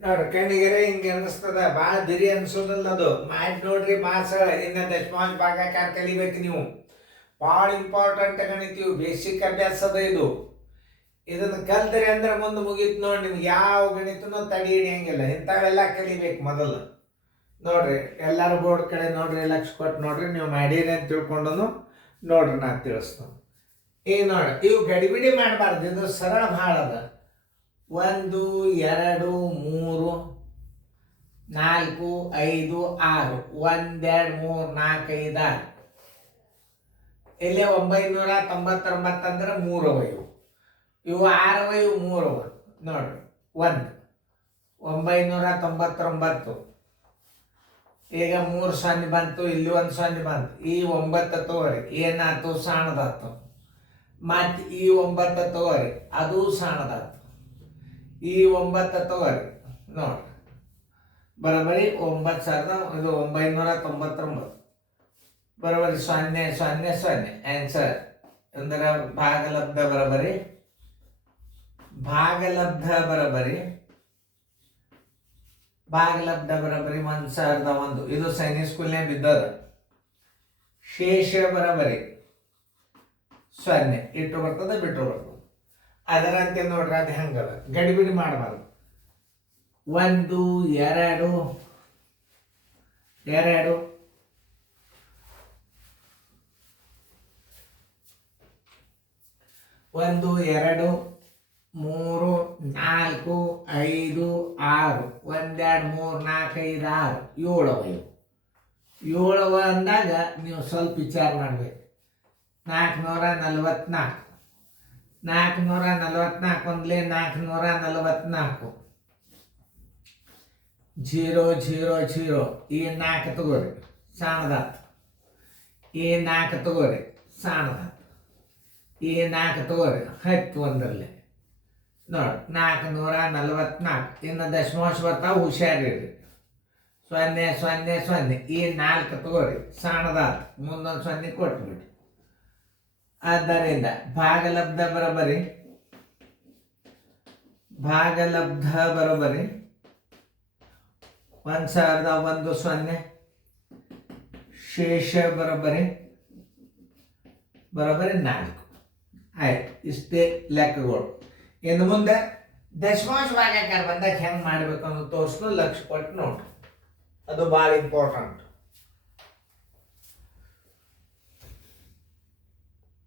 ನೋಡ್ರಿ ಕಣ್ಣಿಗೆರೆ ಹಿಂಗೆ ಅನಿಸ್ತದ ಭಾಳ ಬಿರಿ ಅನ್ಸೋದಲ್ಲ ಅದು ಮಾಡಿ ನೋಡ್ರಿ ಮಾಸಳ ಇನ್ನು ದಶಮಾಂಶ ಭಾಗಾಕಾರ ಕಲಿಬೇಕು ನೀವು. ಭಾಳ ಇಂಪಾರ್ಟೆಂಟ್ ಗಣಿತೀವಿ, ಬೇಸಿಕ್ ಅಭ್ಯಾಸ ಅದ ಇದು. ಇದನ್ನು ಕಲ್ತ್ರಿ ಅಂದ್ರೆ ಮುಂದೆ ಮುಗೀತು ನೋಡಿ, ನಿಮ್ಗೆ ಯಾವ ಗಣಿತನೂ ತಡಿ ಹಿಡಿಯಂಗಿಲ್ಲ. ಇಂಥವೆಲ್ಲ ಕಲಿಬೇಕು ಮೊದಲು. ನೋಡ್ರಿ ಎಲ್ಲರೂ ಬೋರ್ಡ್ ಕಡೆ ನೋಡ್ರಿ, ಲಕ್ಷ ಕೊಟ್ಟು ನೋಡ್ರಿ, ನೀವು ಮಾಡೀರಿ ಅಂತ ತಿಳ್ಕೊಂಡು ನೋಡ್ರಿ ನಾ ತಿಳಿಸ್ತೀನಿ. ಈಗ ನೋಡ್ರಿ ಇವು ಗಡಿಬಿಡಿ ಮಾಡಬಾರ್ದು, ಇದು ಸರಳ ಭಾಳ ಅದ. 1 2 3 4 5 6 1 2 3 4 5 6 ಇಲ್ಲಿ 999 ಅಂದ್ರೆ 3 ಅವ. ಇವು 6 ಅವ, ಇವು 3 ಅವ. ನೋಡ್ರಿ 1 999. ಈಗ 3 ಸೊನ್ನೆ ಬಂತು, ಇಲ್ಲಿ 1 ಸೊನ್ನೆ ಬಂತು. ಈ 9 ತಗೋರಿ, ಏನಾಯ್ತು ಸಣ್ಣದಾಯ್ತು. ಮತ್ತು ಈ 9 ತಗೋರಿ, ಅದು ಸಣ್ಣದಾಯ್ತು. ಈ 9 ತಗೋರಿ, ನೋಡ್ರಿ ಬರೋಬ್ಬರಿ 9,000 ಇದು 999 ಬರೋಬ್ಬರಿ 0 0 0 ಆನ್ಸರ್. ಅಂದ್ರೆ ಭಾಗಲಬ್ಧ ಬರೋಬ್ಬರಿ 1,001. ಇದು ಸೈನಿಕ್ ಸ್ಕೂಲ್ನೇ ಬಿದ್ದದ. ಶೇಷ ಬರೋಬ್ಬರಿ 0 ಇಟ್ಟು ಬರ್ತದೆ, ಬಿಟ್ಟು ಬರ್ತದೆ. ಅದರಂತೆ ನೋಡ್ರಿ ಅದು ಹೆಂಗದ, ಗಡಿಬಿಡಿ ಮಾಡಬಾರ್ದು. 1 2 2 1 2 3 4 5 6 1 2 3 4 5 6 7 ಅಂದಾಗ ನೀವು ಸ್ವಲ್ಪ ವಿಚಾರ ಮಾಡಬೇಕು. 444 ಒಂದ್ಲೆ 444 0 0 0. ಈ 4 ತಗೋರಿ, ಸಣ್ಣದಾತು. ಈ 4 ತಗೋರಿ, ಸಣ್ಣದಾತು. ಈ 4 ತಗೋರಿ, 10 ಒಂದರಲ್ಲೇ ನೋಡಿ 444. ಇನ್ನು ದಶಮಾಂಶ ಬರ್ತಾವೆ, ಹುಷಾರಿರಿ. 0 0 0. ಈ 4 ತಗೋರಿ, ಸಣ್ಣದಾತು. ಮುಂದೊಂದು 0 ಕೊಟ್ಬಿಡಿ. ಆದ್ದರಿಂದ ಭಾಗಲಬ್ಧ ಬರೋಬ್ಬರಿ 1,001. ಶೇಷ ಬರೋಬ್ಬರಿ 4. ಆಯ್ತು, ಇಷ್ಟೇ ಲೆಕ್ಕಗಳು. ಇನ್ನು ಮುಂದೆ ದಶಮಾಂಶ ಭಾಗಾಕಾರ ಬಂದಾಗ ಹೆಂಗೆ ಮಾಡಬೇಕು ಅನ್ನೋದು ತೋರಿಸ್ಕೊಂಡು ಲಕ್ಷ ಕೊಟ್ಟು ನೋಡ್ರಿ, ಅದು ಭಾಳ ಇಂಪಾರ್ಟೆಂಟ್.